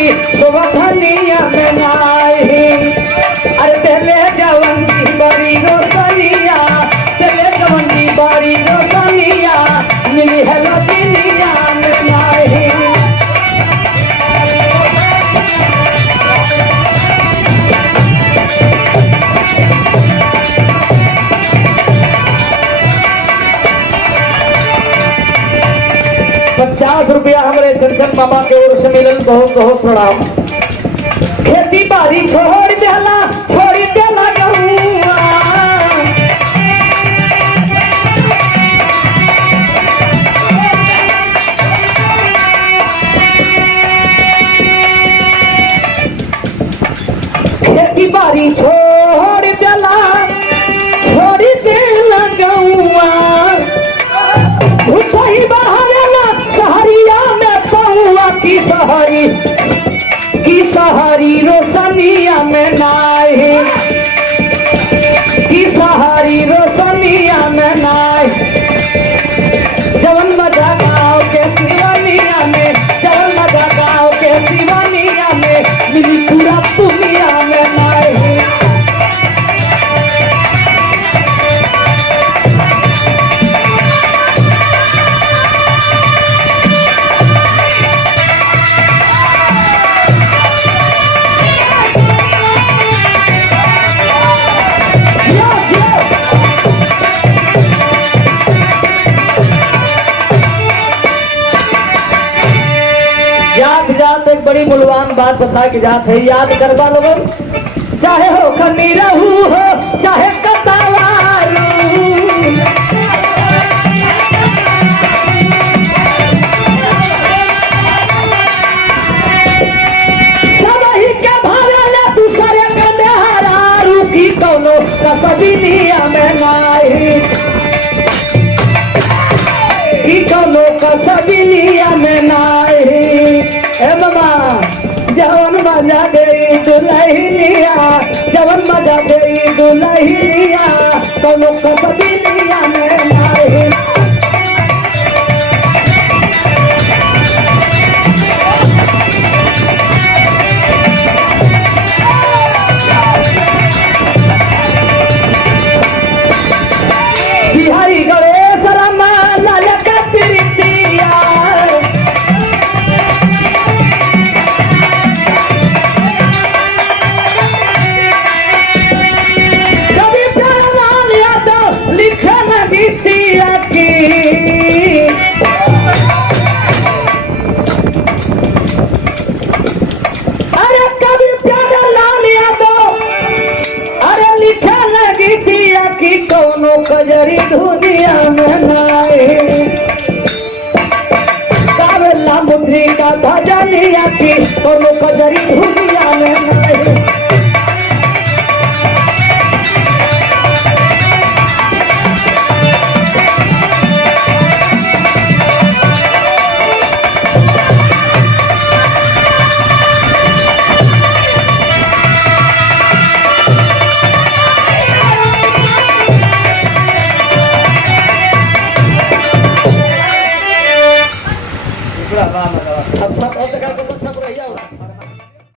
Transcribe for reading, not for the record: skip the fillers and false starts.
की सुवधनिया में नाही। अरे तेले जवन की बड़ी रोशनिया, तेले जवन की बड़ी रोशनिया, मिली है लगिनिया में नाही। ₹50 हमारे चंचन मामा के ओर से मिलन, बहुत बहुत प्रणाम। खेती बाड़ी छोड़ देला, छोड़ देला गहुआ, खेती बाड़ी छोड़ देला, छोड़ देला गहुआ, भूखई बहारेला सहरिया में पहुआ की सहारी रोशनिया में नाही, की सहारी रोशनिया में नाही। जवन मजा गाँव के सिवनिया में, जवन मजा गाँव के सिवनिया में, मिली पूरा दुनिया में नाही। जात एक बड़ी मूल्यवान बात बता के जात है, याद करवा लोगन। चाहे हो खनी रहू हो, चाहे कतावारू, सबही के भावेला दूसरे के मेहरारू, की कौनो कसबिनिया में नाही, की कौनो कसबिनिया में नाही। ए मामा जवन मजा गई दुल्हनिया, जवन मजा गई दुल्हनिया, कौनो कसबिनिया में नाही। बिहारी गणेश रमा नायक प्रीतिया, अरे कभी प्यारा लाल यादव, अरे लिखे लगी दिया की कौनो कजरी दुनिया में नाही। कावेला मुद्री का भजनिया की कौनो कजरी